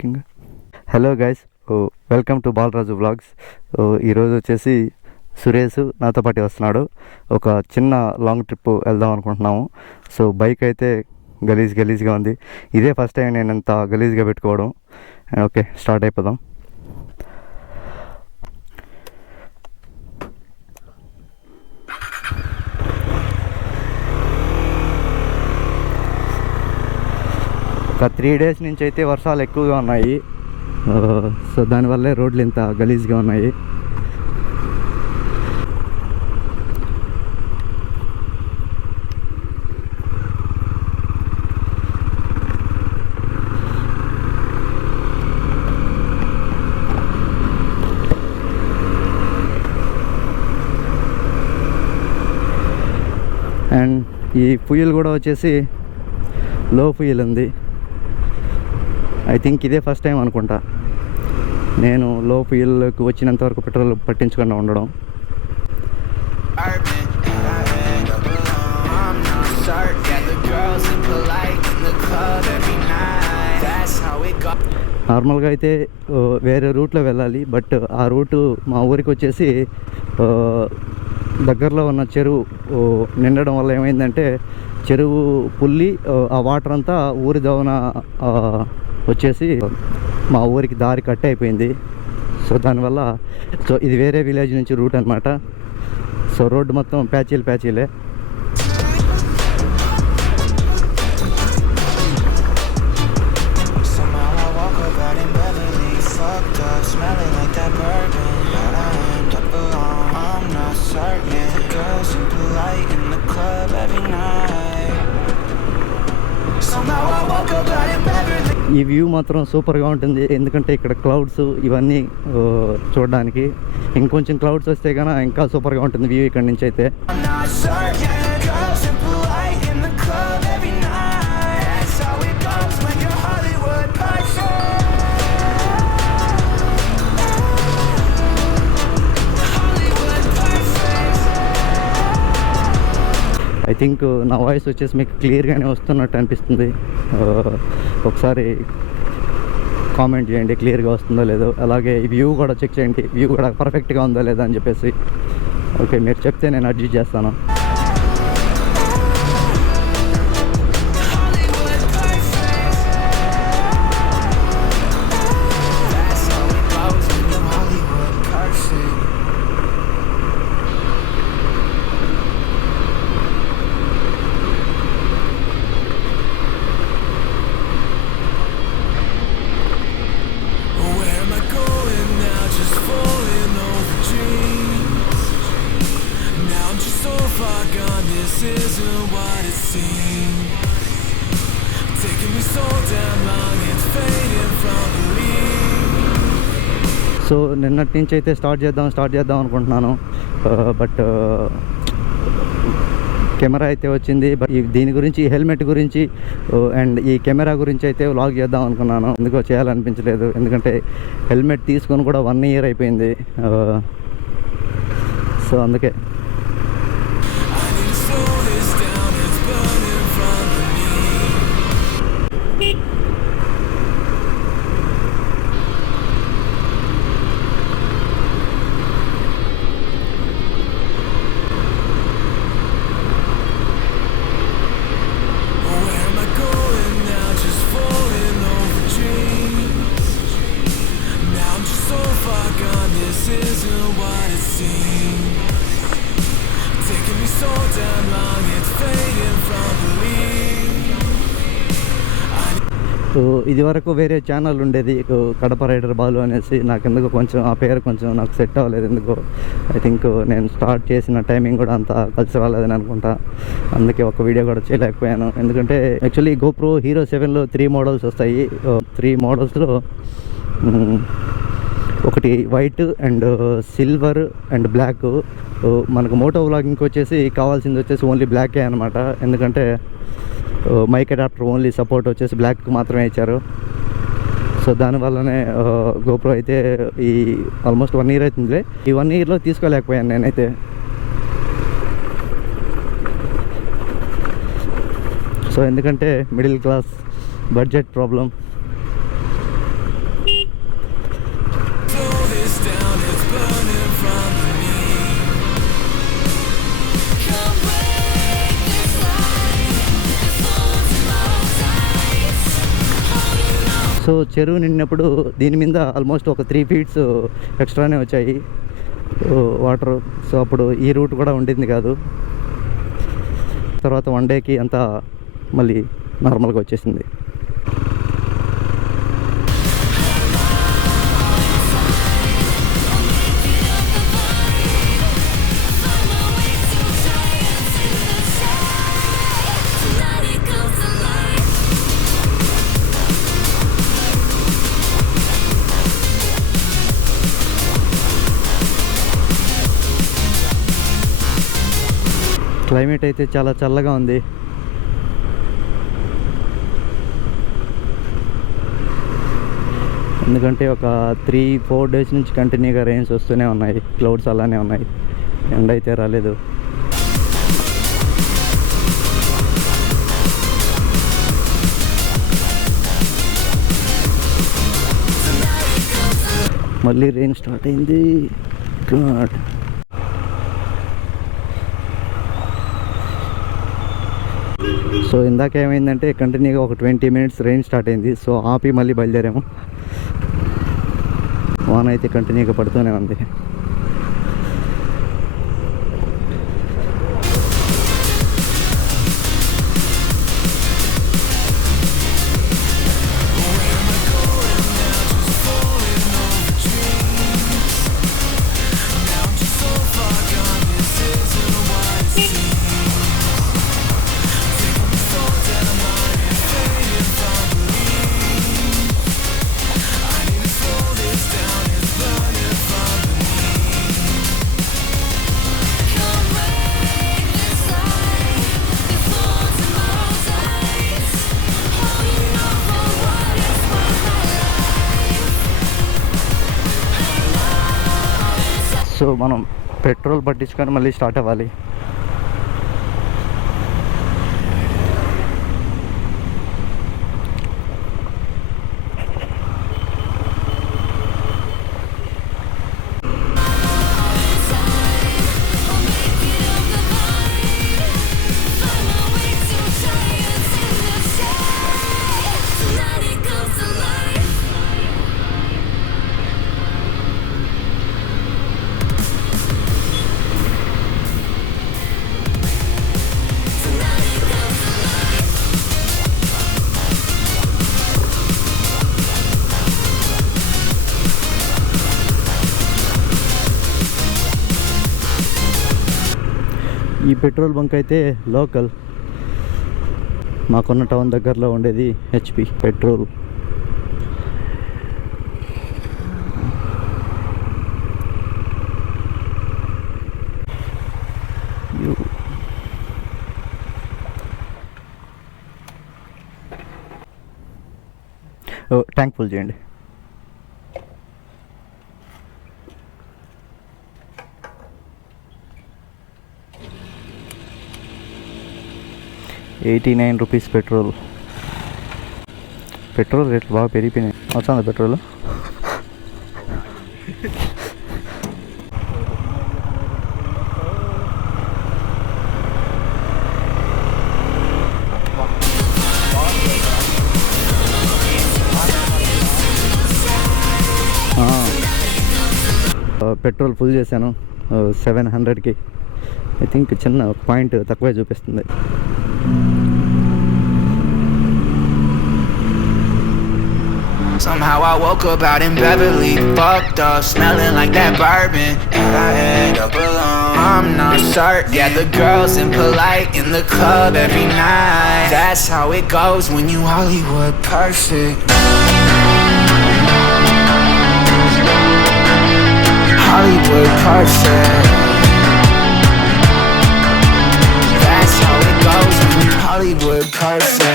Working. Hello guys, welcome to Balaraju వ్లాగ్స్. ఈరోజు వచ్చేసి సురేష్ నాతో పాటు వస్తున్నాడు. ఒక చిన్న లాంగ్ ట్రిప్ వెళ్దాం అనుకుంటున్నాము. సో బైక్ అయితే గలీజ్గా ఉంది. ఇదే ఫస్ట్ టైం నేను ఇంత గలీజ్గా పెట్టుకోవడం. ఓకే, స్టార్ట్ అయిపోదాం. ఒక 3 days నుంచి అయితే వర్షాలు ఎక్కువగా ఉన్నాయి. సో దానివల్లే రోడ్లు ఇంత గలీజ్గా ఉన్నాయి. అండ్ ఈ ఫ్యూయల్ కూడా వచ్చేసి లో ఫ్యూయల్ ఉంది. ఐ థింక్ ఇదే ఫస్ట్ టైం అనుకుంటా నేను లో ఫ్యూయల్కి వచ్చినంత వరకు పెట్రోల్ పట్టించకుండా ఉండడం. నార్మల్గా అయితే వేరే రూట్లో వెళ్ళాలి, బట్ ఆ రూటు మా ఊరికి వచ్చేసి దగ్గరలో ఉన్న చెరువు నిండడం వల్ల ఏమైందంటే చెరువు పుల్లి ఆ వాటర్ అంతా ఊరి దవన వచ్చేసి మా ఊరికి దారి కట్ అయిపోయింది. సో దానివల్ల ఇది వేరే విలేజ్ నుంచి రూట్ అనమాట. సో రోడ్డు మొత్తం ప్యాచీలే. ఈ వ్యూ మాత్రం సూపర్గా ఉంటుంది, ఎందుకంటే ఇక్కడ క్లౌడ్స్ ఇవన్నీ చూడడానికి. ఇంకొంచెం క్లౌడ్స్ వస్తే కన్నా ఇంకా సూపర్గా ఉంటుంది వ్యూ ఇక్కడ నుంచి అయితే. ఐ థింక్ నా వాయిస్ వచ్చేసి మీకు క్లియర్గానే వస్తున్నట్టు అనిపిస్తుంది. ఒకసారి కామెంట్ చేయండి క్లియర్గా వస్తుందో లేదో. అలాగే వ్యూ కూడా చెక్ చేయండి, వ్యూ కూడా పర్ఫెక్ట్గా ఉందో లేదా అని చెప్పేసి. ఓకే, మీరు చెప్తే నేను అడ్జస్ట్ చేస్తాను. సో నిన్నటి నుంచి అయితే స్టార్ట్ చేద్దాం అనుకుంటున్నాను, బట్ కెమెరా అయితే వచ్చింది. బట్ దీని గురించి, హెల్మెట్ గురించి అండ్ ఈ కెమెరా గురించి అయితే వ్లాగ్ చేద్దాం అనుకున్నాను. ఎందుకో చేయాలనిపించలేదు, ఎందుకంటే హెల్మెట్ తీసుకొని కూడా 1 year అయిపోయింది. సో అందుకే ఇది వరకు వేరే ఛానల్ ఉండేది, కడప రైడర్ బాలు అనేసి. నాకు ఎందుకు కొంచెం ఆ పేరు కొంచెం నాకు సెట్ అవ్వలేదు ఎందుకో. ఐ థింక్ నేను స్టార్ట్ చేసిన టైమింగ్ కూడా అంత కలిసి రాలేదని అనుకుంటా, అందుకే ఒక వీడియో కూడా చేయలేకపోయాను. ఎందుకంటే యాక్చువల్లీ GoPro Hero 7లో 3 మోడల్స్ వస్తాయి. 3 మోడల్స్లో ఒకటి white and silver and black. మనకు మోటో వ్లాగింగ్కి వచ్చేసి కావాల్సింది వచ్చేసి ఓన్లీ బ్లాకే అనమాట, ఎందుకంటే మైక్ అడాప్టర్ ఓన్లీ సపోర్ట్ వచ్చేసి బ్లాక్కి మాత్రమే ఇచ్చారు. సో దానివల్లనే GoPro అయితే ఈ ఆల్మోస్ట్ 1 year అవుతుందిలే. ఈ 1 yearలో తీసుకోలేకపోయాను నేనైతే. సో ఎందుకంటే middle class budget problem. So చెరువు నిండినప్పుడు దీని మీద ఆల్మోస్ట్ ఒక 3 ఫీట్స్ ఎక్స్ట్రానే వచ్చాయి వాటర్. సో అప్పుడు ఈ రూట్ కూడా ఉండింది కాదు. తర్వాత 1 డేకి అంతా మళ్ళీ నార్మల్గా వచ్చేసింది. క్లైమేట్ అయితే చాలా చల్లగా ఉంది. ఎందుకంటే ఒక 3-4 డేస్ నుంచి కంటిన్యూగా రెయిన్స్ వస్తూనే ఉన్నాయి. క్లౌడ్స్ అలానే ఉన్నాయి, ఎండ అయితే రాలేదు. మళ్ళీ రెయిన్ స్టార్ట్ అయింది. గాడ్. సో ఇందాక ఏమైందంటే కంటిన్యూగా ఒక 20 మినిట్స్ రెయిన్ స్టార్ట్ అయింది. సో ఆపి మళ్ళీ బయలుదేరాము. వాన అయితే కంటిన్యూగా పడుతూనే ఉంది. సో మనం పెట్రోల్ పట్టించుకొని మళ్ళీ స్టార్ట్ అవ్వాలి. ఈ పెట్రోల్ బంక్ అయితే లోకల్, మాకున్న టౌన్ దగ్గరలో ఉండేది హెచ్పి పెట్రోల్. ట్యాంక్ ఫుల్ చేయండి. ₹89 పెట్రోల్. పెట్రోల్ రేట్లు బాగా పెరిగిపోయినాయి. వస్తుందా పెట్రోల్? పెట్రోల్ ఫుల్ చేశాను 700కి. ఐ థింక్ చిన్న పాయింట్ తక్కువే చూపిస్తుంది. Somehow I woke up out in Beverly, fucked up, smelling like that bourbon, and I end up alone. I'm not certain. Yeah, the girls impolite in the club every night. That's how it goes when you Hollywood perfect. Hollywood perfect. That's how it goes when you Hollywood perfect.